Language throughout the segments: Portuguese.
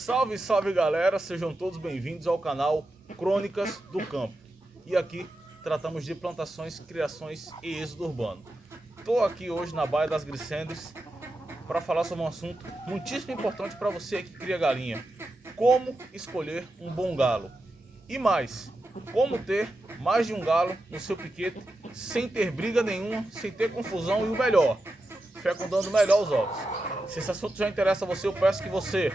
Salve, salve galera, sejam todos bem-vindos ao canal Crônicas do Campo. E aqui tratamos de plantações, criações e êxodo urbano. Estou aqui hoje na Baía das Glicendres para falar sobre um assunto muitíssimo importante para você que cria galinha. Como escolher um bom galo. E mais, como ter mais de um galo no seu piquete sem ter briga nenhuma, sem ter confusão e o melhor, fecundando melhor os ovos. Se esse assunto já interessa a você, eu peço que você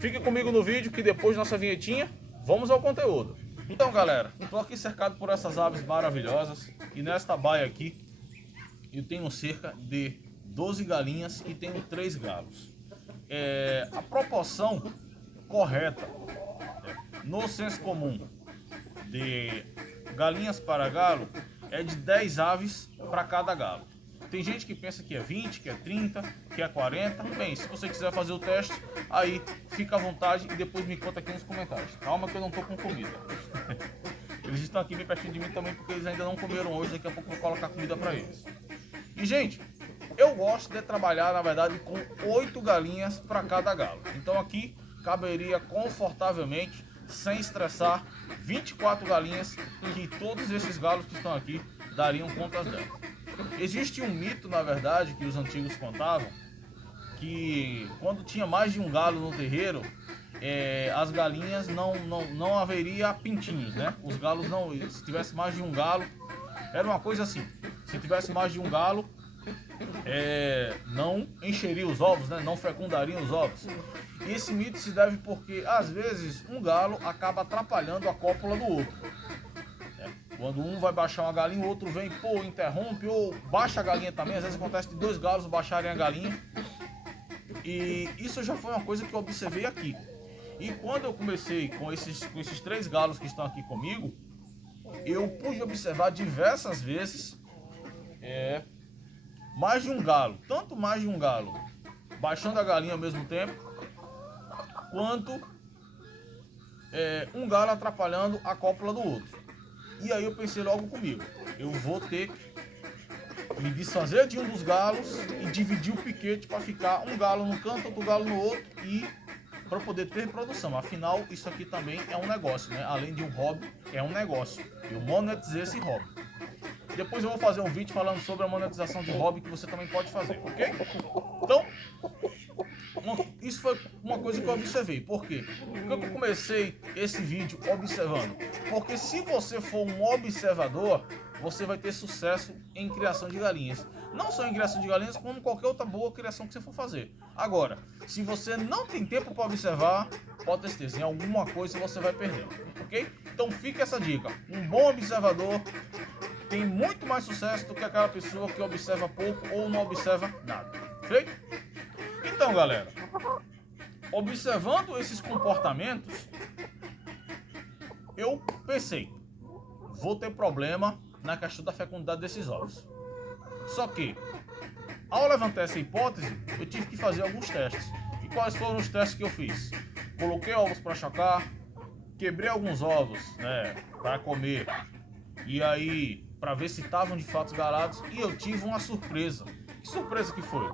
fique comigo no vídeo, que depois da nossa vinhetinha, vamos ao conteúdo. Então galera, estou aqui cercado por essas aves maravilhosas e nesta baia aqui eu tenho cerca de 12 galinhas e tenho 3 galos. A proporção correta, no senso comum, de galinhas para galo é de 10 aves para cada galo. Tem gente que pensa que é 20, que é 30, que é 40. Bem, se você quiser fazer o teste, aí fica à vontade e depois me conta aqui nos comentários. Calma que eu não tô com comida. Eles estão aqui bem pertinho de mim também porque eles ainda não comeram hoje. Daqui a pouco eu vou colocar comida para eles. E gente, eu gosto de trabalhar na verdade com 8 galinhas para cada galo. Então aqui caberia confortavelmente, sem estressar, 24 galinhas que todos esses galos que estão aqui dariam conta delas. Existe um mito, na verdade, que os antigos contavam, que quando tinha mais de um galo no terreiro, as galinhas não haveria pintinhos, né? Os galos não, se tivesse mais de um galo, era uma coisa assim, se tivesse mais de um galo, não encheria os ovos, né? Não fecundariam os ovos. E esse mito se deve porque, às vezes, um galo acaba atrapalhando a cópula do outro. Quando um vai baixar uma galinha, o outro vem, interrompe ou baixa a galinha também. Às vezes acontece de 2 galos baixarem a galinha. E isso já foi uma coisa que eu observei aqui. E quando eu comecei com esses 3 galos que estão aqui comigo, eu pude observar diversas vezes mais de um galo, tanto mais de um galo baixando a galinha ao mesmo tempo, quanto um galo atrapalhando a cópula do outro. E aí eu pensei logo comigo, eu vou ter que me desfazer de um dos galos e dividir o piquete para ficar um galo no canto, outro galo no outro, e para poder ter reprodução. Afinal, isso aqui também é um negócio, né? Além de um hobby, é um negócio. Eu monetizei esse hobby. Depois eu vou fazer um vídeo falando sobre a monetização de hobby que você também pode fazer, ok? Então, isso foi uma coisa que eu observei. Por quê? Porque eu comecei esse vídeo observando. Porque se você for um observador, você vai ter sucesso em criação de galinhas. Não só em criação de galinhas, como qualquer outra boa criação que você for fazer. Agora, se você não tem tempo para observar, pode ter certeza, em alguma coisa você vai perder, ok? Então fica essa dica. Um bom observador tem muito mais sucesso do que aquela pessoa que observa pouco ou não observa nada, ok? Então galera, observando esses comportamentos, eu pensei, vou ter problema na questão da fecundidade desses ovos. Só que, ao levantar essa hipótese, eu tive que fazer alguns testes. E quais foram os testes que eu fiz? Coloquei ovos para chocar, quebrei alguns ovos, né, para comer, e aí para ver se estavam de fato galados, e eu tive uma surpresa. Que surpresa que foi?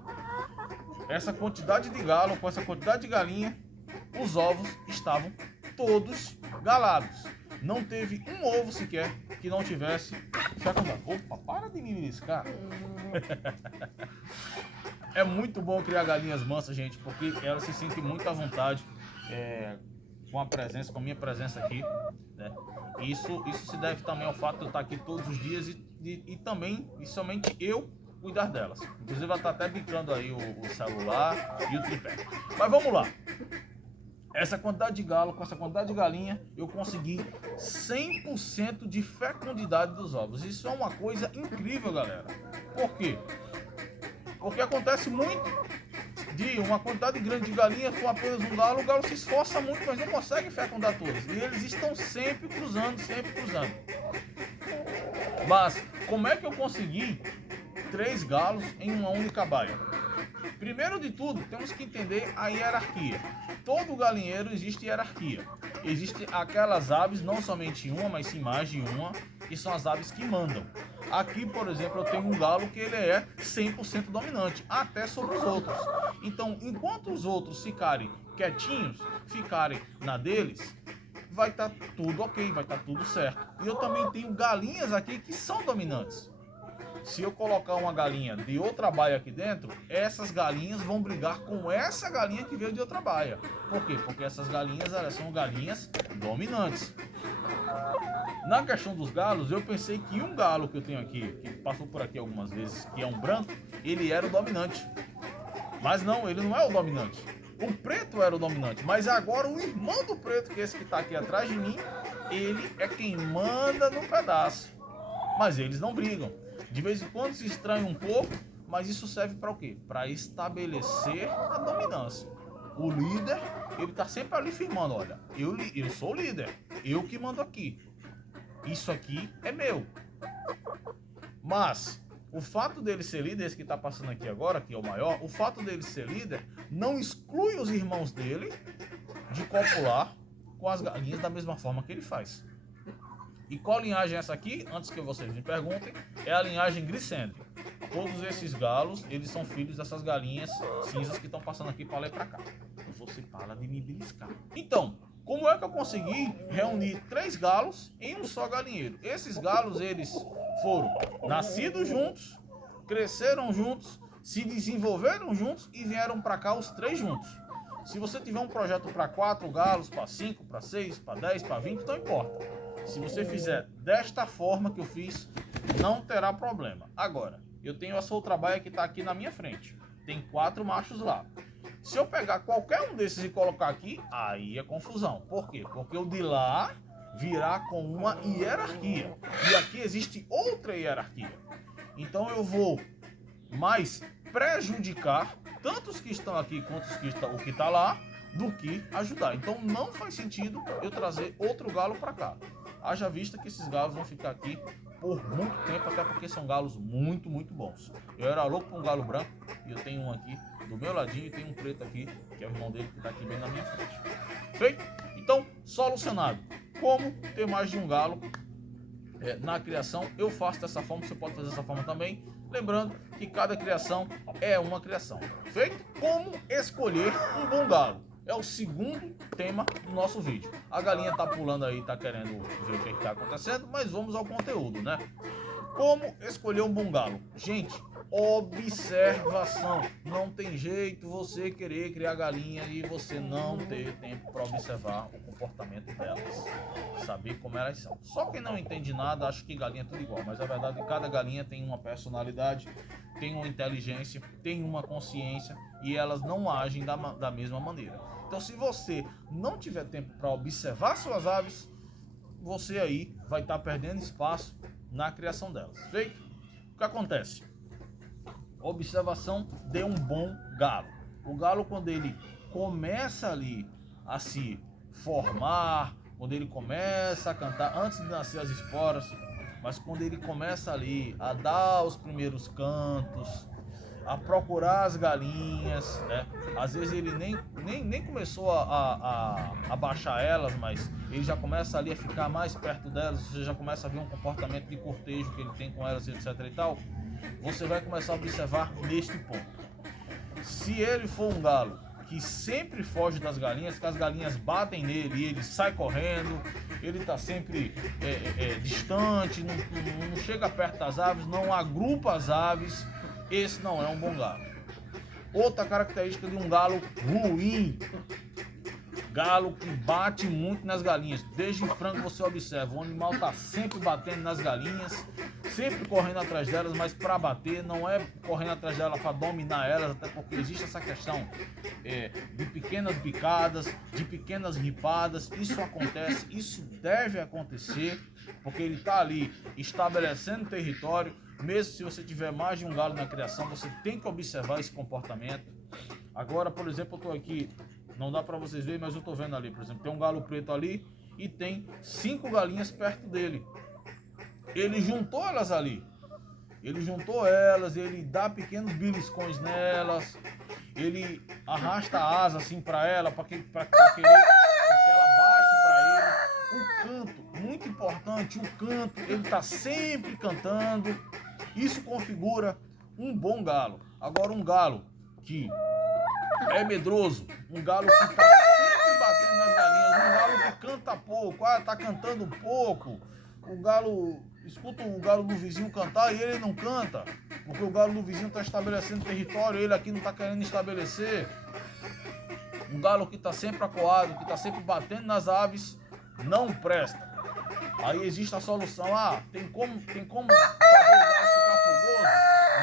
Essa quantidade de galo, com essa quantidade de galinha, os ovos estavam todos galados. Não teve um ovo sequer que não tivesse fecundado. Opa, para de me beliscar. É muito bom criar galinhas mansas, gente, porque elas se sentem muito à vontade com a minha presença aqui, né? Isso se deve também ao fato de eu estar aqui todos os dias e também, e somente eu, cuidar delas. Inclusive ela está até brincando aí o celular e o tripé. Mas vamos lá. Essa quantidade de galo, com essa quantidade de galinha, eu consegui 100% de fecundidade dos ovos. Isso é uma coisa incrível, galera. Por quê? Porque acontece muito de uma quantidade grande de galinhas com apenas um galo, o galo se esforça muito, mas não consegue fecundar todos. E eles estão sempre cruzando, sempre cruzando. Mas, como é que eu consegui 3 galos em uma única baia? Primeiro de tudo, temos que entender a hierarquia. Todo galinheiro existe hierarquia. Existem aquelas aves, não somente uma, mas sim mais de uma, que são as aves que mandam. Aqui, por exemplo, eu tenho um galo que ele é 100% dominante, até sobre os outros. Então, enquanto os outros ficarem quietinhos, ficarem na deles, vai estar tudo ok, vai estar tudo certo. E eu também tenho galinhas aqui que são dominantes. Se eu colocar uma galinha de outra baia aqui dentro, essas galinhas vão brigar com essa galinha que veio de outra baia. Por quê? Porque essas galinhas, elas são galinhas dominantes. Na questão dos galos, eu pensei que um galo que eu tenho aqui, que passou por aqui algumas vezes, que é um branco, ele era o dominante. Mas não, ele não é o dominante. O preto era o dominante, mas agora o irmão do preto, que é esse que está aqui atrás de mim, ele é quem manda no pedaço. Mas eles não brigam. De vez em quando se estranha um pouco, mas isso serve para o quê? Para estabelecer a dominância. O líder, ele está sempre ali firmando, olha, eu sou o líder, eu que mando aqui. Isso aqui é meu. Mas o fato dele ser líder, esse que está passando aqui agora, que é o maior, o fato dele ser líder não exclui os irmãos dele de copular com as galinhas da mesma forma que ele faz. E qual linhagem é essa aqui? Antes que vocês me perguntem, é a linhagem Grisendre. Todos esses galos, eles são filhos dessas galinhas cinzas que estão passando aqui para lá e para cá. Você para de me beliscar. Então, como é que eu consegui reunir 3 galos em um só galinheiro? Esses galos, eles foram nascidos juntos, cresceram juntos, se desenvolveram juntos e vieram para cá os 3 juntos. Se você tiver um projeto para 4 galos, para 5, para 6, para 10, para 20, não importa. Se você fizer desta forma que eu fiz, não terá problema. Agora, eu tenho essa outra baia que está aqui na minha frente. Tem 4 machos lá. Se eu pegar qualquer um desses e colocar aqui, aí é confusão. Por quê? Porque o de lá virá com uma hierarquia. E aqui existe outra hierarquia. Então eu vou mais prejudicar tanto os que estão aqui quanto os que estão, o que está lá, do que ajudar. Então não faz sentido eu trazer outro galo para cá. Haja vista que esses galos vão ficar aqui por muito tempo, até porque são galos muito, muito bons. Eu era louco por um galo branco e eu tenho um aqui do meu ladinho e tem um preto aqui, que é o irmão dele que está aqui bem na minha frente. Feito? Então, solucionado. Como ter mais de um galo na criação? Eu faço dessa forma, você pode fazer dessa forma também. Lembrando que cada criação é uma criação. Feito? Como escolher um bom galo? É o segundo tema do nosso vídeo. A galinha tá pulando aí, tá querendo ver o que está acontecendo, mas vamos ao conteúdo, né? Como escolher um bom galo? Gente, observação. Não tem jeito você querer criar galinha e você não ter tempo para observar o comportamento delas, saber como elas são. Só quem não entende nada acha que galinha é tudo igual, mas a verdade é que cada galinha tem uma personalidade, tem uma inteligência, tem uma consciência e elas não agem da mesma maneira. Então, se você não tiver tempo para observar suas aves, você aí vai estar perdendo espaço na criação delas. Feito? O que acontece? Observação de um bom galo. O galo, quando ele começa ali a se formar, quando ele começa a cantar, antes de nascer as esporas, mas quando ele começa ali a dar os primeiros cantos, a procurar as galinhas, né? Às vezes ele nem começou a baixar elas, mas ele já começa ali a ficar mais perto delas, você já começa a ver um comportamento de cortejo que ele tem com elas, etc e tal. Você vai começar a observar neste ponto. Se ele for um galo que sempre foge das galinhas, que as galinhas batem nele e ele sai correndo, ele está sempre distante, não chega perto das aves, não agrupa as aves, esse não é um bom galo. Outra característica de um galo ruim: galo que bate muito nas galinhas. Desde frango você observa, o animal está sempre batendo nas galinhas, sempre correndo atrás delas, mas para bater, não é correndo atrás delas para dominar elas, até porque existe essa questão de pequenas bicadas, de pequenas ripadas. Isso acontece, isso deve acontecer, porque ele está ali estabelecendo território. Mesmo se você tiver mais de um galo na criação, você tem que observar esse comportamento. Agora, por exemplo, eu estou aqui, não dá para vocês verem, mas eu estou vendo ali, por exemplo, tem um galo preto ali e tem 5 galinhas perto dele. Ele juntou elas ali. Ele juntou elas, ele dá pequenos beliscões nelas, ele arrasta a asa assim para ela, para querer que ela baixe para ele. Um canto muito importante o canto, ele está sempre cantando. Isso configura um bom galo. Agora um galo que é medroso, um galo que está sempre batendo nas galinhas, um galo que canta pouco, tá cantando pouco, o galo escuta o galo do vizinho cantar e ele não canta, porque o galo do vizinho está estabelecendo território, ele aqui não está querendo estabelecer. Um galo que está sempre acuado, que está sempre batendo nas aves, não presta. Aí existe a solução, tem como fazer o galo ficar fogoso?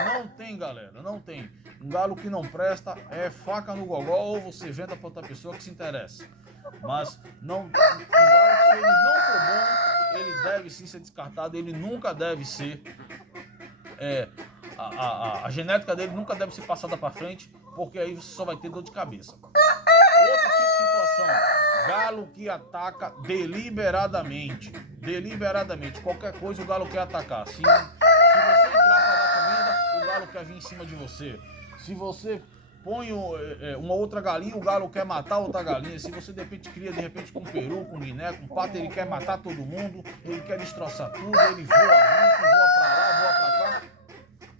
Não tem, galera, não tem. Um galo que não presta é faca no gogó ou você venda para outra pessoa que se interessa. Mas não, um galo que, se ele não for bom, ele deve sim ser descartado, ele nunca deve ser... A genética dele nunca deve ser passada para frente, porque aí você só vai ter dor de cabeça. Outro tipo de situação, galo que ataca deliberadamente, qualquer coisa o galo quer atacar. Se você entrar para dar comida, o galo quer vir em cima de você. Se você põe uma outra galinha, o galo quer matar outra galinha. Se você de repente cria com peru, com guiné, com pato, ele quer matar todo mundo, ele quer destroçar tudo, ele voa muito, voa para lá, voa para cá.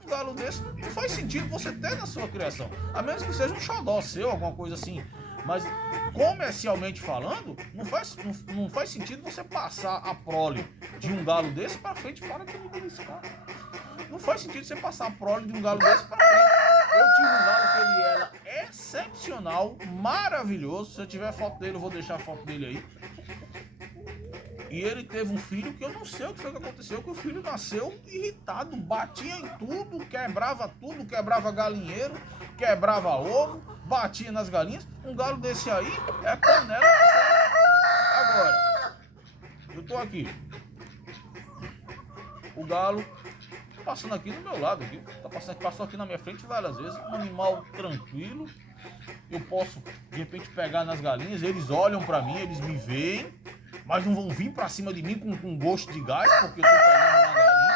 Um galo desse não faz sentido você ter na sua criação, a menos que seja um xodó seu, alguma coisa assim. Mas comercialmente falando, não faz sentido você passar a prole de um galo desse para frente para que ele beliscar. Não faz sentido você passar a prole de um galo desse para frente. Eu tive um galo que ele era excepcional, maravilhoso. Se eu tiver foto dele, eu vou deixar a foto dele aí. E ele teve um filho que eu não sei o que foi que aconteceu, que o filho nasceu irritado, batia em tudo, quebrava galinheiro, quebrava ovo, batia nas galinhas. Um galo desse aí é panela. Agora, eu tô aqui, o galo passando aqui do meu lado, aqui. Passou aqui na minha frente várias vezes, um animal tranquilo. Eu posso de repente pegar nas galinhas, eles olham pra mim, eles me veem, mas não vão vir pra cima de mim com gosto de gás, porque eu tô pegando uma galinha.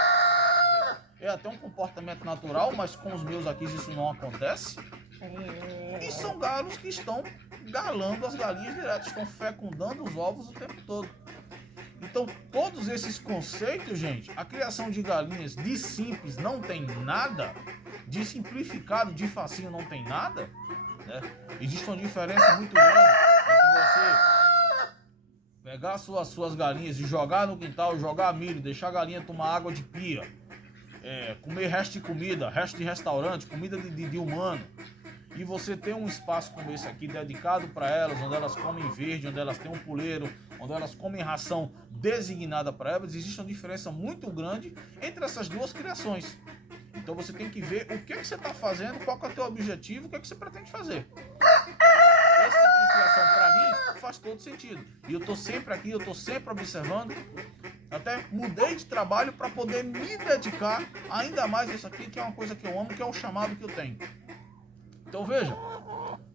É até um comportamento natural, mas com os meus aqui isso não acontece. E são galos que estão galando as galinhas direto, estão fecundando os ovos o tempo todo. Então, todos esses conceitos, gente, a criação de galinhas de simples não tem nada, de simplificado, de facinho não tem nada, né? Existe uma diferença muito grande entre você pegar suas galinhas e jogar no quintal, jogar milho, deixar a galinha tomar água de pia, comer resto de comida, resto de restaurante, comida de humano, e você tem um espaço como esse aqui dedicado para elas, onde elas comem verde, onde elas têm um puleiro, onde elas comem ração designada para elas. Existe uma diferença muito grande entre essas duas criações. Então você tem que ver o que você está fazendo, qual é o teu objetivo, o que você pretende fazer. Esse tipo de criação para mim faz todo sentido. E eu estou sempre aqui, eu estou sempre observando. Até mudei de trabalho para poder me dedicar ainda mais a isso aqui, que é uma coisa que eu amo, que é o chamado que eu tenho. Então veja,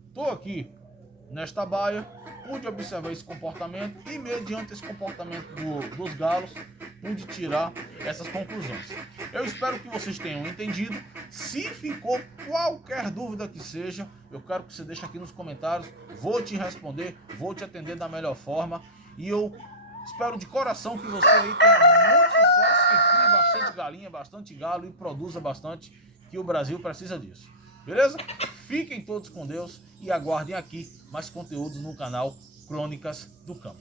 estou aqui nesta baia, pude observar esse comportamento e mediante esse comportamento dos galos, pude tirar essas conclusões. Eu espero que vocês tenham entendido. Se ficou qualquer dúvida que seja, eu quero que você deixe aqui nos comentários, vou te responder, vou te atender da melhor forma e eu espero de coração que você aí tenha muito sucesso, que crie bastante galinha, bastante galo e produza bastante, que o Brasil precisa disso. Beleza? Fiquem todos com Deus e aguardem aqui mais conteúdos no canal Crônicas do Campo.